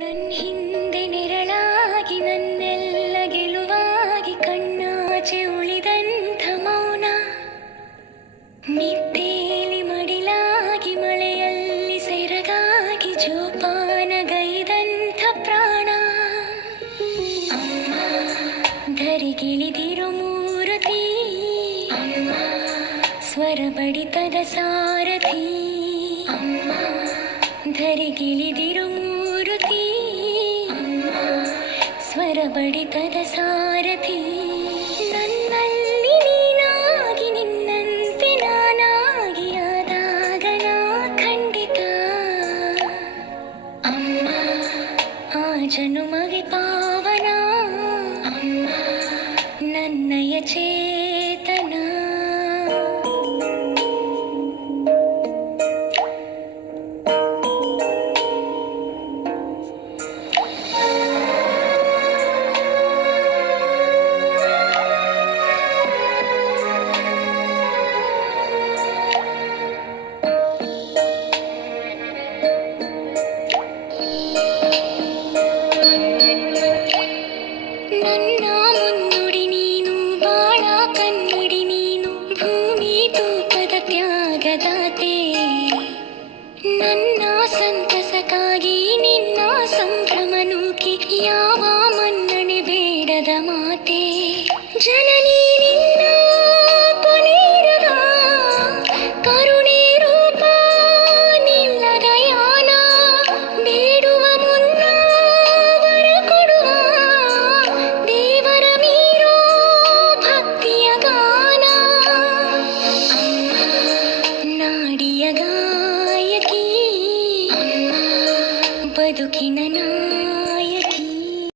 ನನ್ನ ಹಿಂದೆ ನೆರಳಾಗಿ ನನ್ನೆಲ್ಲ ಗೆಲುವಾಗಿ ಕಣ್ಣಾಚೆ ಉಳಿದಂಥ ಮೌನ, ನಿದ್ದೇಲಿ ಮಡಿಲಾಗಿ ಮಳೆಯಲ್ಲಿ ಸೆರಗಾಗಿ ಜೋಪಾನಗೈದಂಥ ಪ್ರಾಣ. ಅಮ್ಮ ಧರಿಗಿಳಿದಿರೋ ಮೂರ್ತಿ, ಅಮ್ಮ ಸ್ವರ ಬಡಿತದ ಸಾರಥಿ. ಅಮ್ಮ ಧರಿಗಿಳಿದಿರೋ ಮೂರ್ತಿ, ಸ್ವರ ಬಡಿತದ ಸಾರಥಿ. ನನ್ನಲ್ಲಿ ನೀನಾಗಿ ನಿನ್ನಂತೆ ನಾನಾಗಿ ಆದಾಗ ನಾ ಖಂಡಿತ ಅಮ್ಮ ಆ ಜನುಮಗೆ ಪಾವನ. ಅಮ್ಮ ನನ್ನಯ ಚೇತನ. ನನ್ನ ಮುನ್ನುಡಿ ನೀನು, ಬಾಳ ಕನ್ನಡಿ ನೀನು, ಭೂಮಿ ತೂಕದ ತ್ಯಾಗದಾತೆ. ನನ್ನ ಸಂತಸಕ್ಕಾಗಿ ನಿನ್ನ ಸಂಭ್ರಮ ನೂಕಿ ಯಾವ ಮನ್ನಣೆ ಬೇಡದ ಮಾತೆ. ಜನನಿ ನಿನ್ನ ಕೊನೆರದ ಕರುಣೆ ರೂಪ ನಿಲ್ಲದ ಯಾನ, ಬೇಡುವ ಮುನ್ನ ವರ ಕೊಡುವ ದೇವರ ಮೀರೋ ಭಕ್ತಿಯ ಗಾನ. ಅಮ್ಮ ನಾಡಿಯ ಗಾಯಕಿ, ಅಮ್ಮ ಬದುಕಿನ